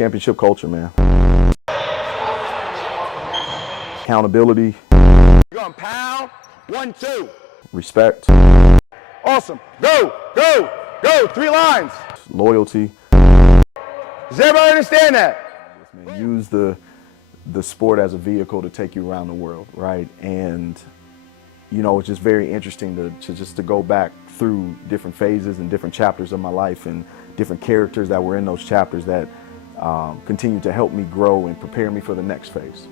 Championship culture, man. Accountability. You're going pound. 1, 2. Respect. Awesome. Go, go, go. 3 lines. Loyalty. Does everybody understand that? Yes, man. Use the sport as a vehicle to take you around the world, right? And you know, it's just very interesting to go back through different phases and different chapters of my life and different characters that were in those chapters that continue to help me grow and prepare me for the next phase.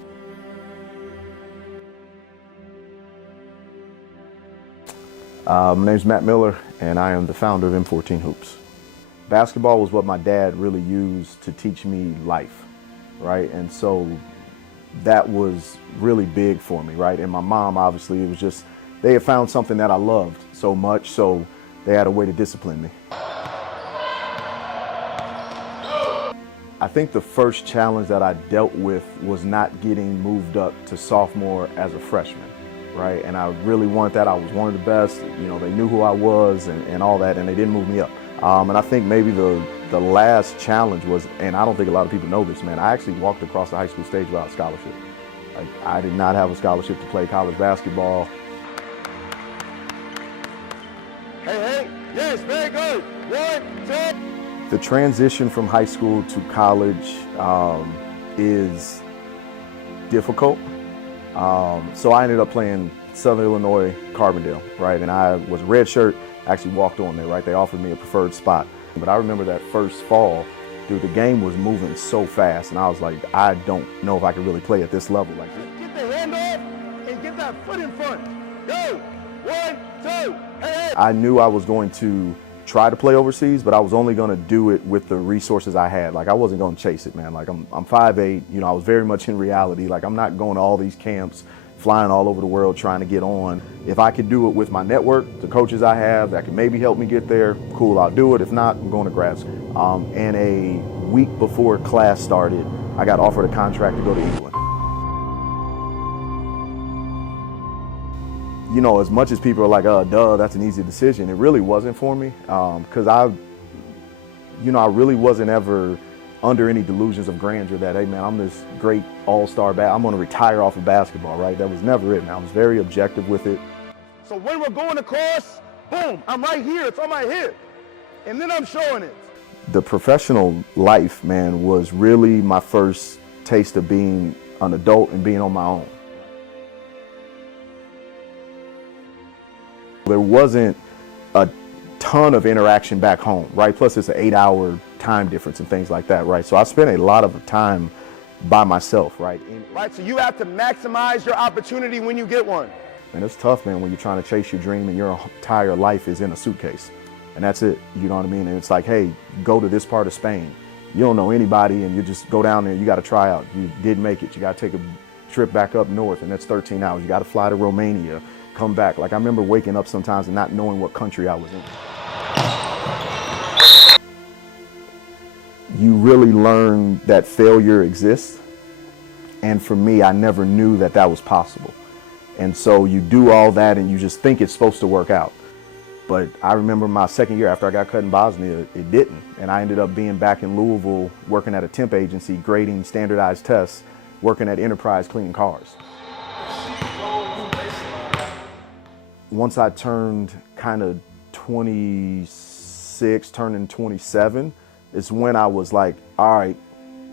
My name's Matt Miller, and I am the founder of M14 Hoops. Basketball was what my dad really used to teach me life, right? And so that was really big for me, right? And my mom, obviously, it was just, they had found something that I loved so much, so they had a way to discipline me. I think the first challenge that I dealt with was not getting moved up to sophomore as a freshman. Right, and I really wanted that. I was one of the best. You know, they knew who I was and all that, and they didn't move me up. And I think maybe the last challenge was, and I don't think a lot of people know this, man, I actually walked across the high school stage without a scholarship. Like, I did not have a scholarship to play college basketball. Hey, yes, very good. 1, 2. The transition from high school to college is difficult. So I ended up playing Southern Illinois, Carbondale, right? And I was a red shirt, actually walked on there, right? They offered me a preferred spot. But I remember that first fall, dude, the game was moving so fast, and I was like, I don't know if I can really play at this level like this. Get the hand off and get that foot in front. Go. 1, 2. Hey. I knew I was going to try to play overseas, but I was only going to do it with the resources I had. Like, I wasn't going to chase it, man. Like, I'm 5'8", you know, I was very much in reality. Like, I'm not going to all these camps, flying all over the world trying to get on. If I could do it with my network, the coaches I have that can maybe help me get there, cool, I'll do it. If not, I'm going to grad school. And a week before class started, I got offered a contract to go to England. You know, as much as people are like, duh, that's an easy decision, it really wasn't for me, because I really wasn't ever under any delusions of grandeur that, hey man, I'm this great all-star I'm going to retire off of basketball, right? That was never it, man. I was very objective with it. So when we're going across, boom, I'm right here, it's on my hip, and then I'm showing it. The professional life, man, was really my first taste of being an adult and being on my own. There wasn't a ton of interaction back home, right? Plus it's an 8-hour time difference and things like that, right? So I spent a lot of time by myself, right? Right, so you have to maximize your opportunity when you get one. And it's tough, man, when you're trying to chase your dream and your entire life is in a suitcase. And that's it, you know what I mean? And it's like, hey, go to this part of Spain. You don't know anybody and you just go down there, you got to try out. You did make it, you got to take a trip back up north and that's 13 hours. You got to fly to Romania, come back. Like, I remember waking up sometimes and not knowing what country I was in. You really learn that failure exists. And for me, I never knew that that was possible. And so you do all that and you just think it's supposed to work out. But I remember my second year after I got cut in Bosnia, it didn't. And I ended up being back in Louisville, working at a temp agency, grading standardized tests, working at Enterprise cleaning cars. Once I turned kind of 26, turning 27, it's when I was like, all right,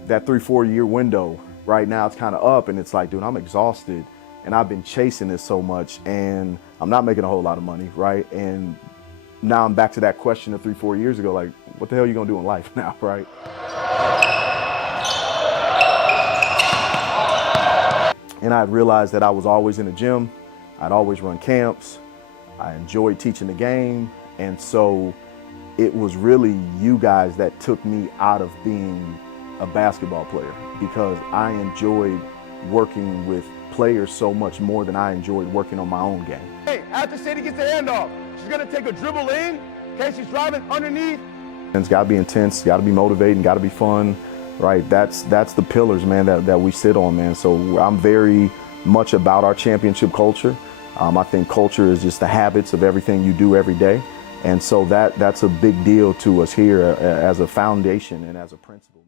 that 3-4 year window right now, it's kind of up, and it's like, dude, I'm exhausted and I've been chasing this so much and I'm not making a whole lot of money, right? And now I'm back to that question of 3-4 years ago, like, what the hell are you gonna do in life now, right? And I realized that I was always in the gym. I'd always run camps. I enjoyed teaching the game. And so it was really you guys that took me out of being a basketball player, because I enjoyed working with players so much more than I enjoyed working on my own game. Hey, after Sadie gets the handoff, she's gonna take a dribble in, okay, she's driving underneath. It's gotta be intense, gotta be motivating, gotta be fun, right? That's the pillars, man, that we sit on, man. So I'm very much about our championship culture. I think culture is just the habits of everything you do every day. And so that's a big deal to us here as a foundation and as a principle.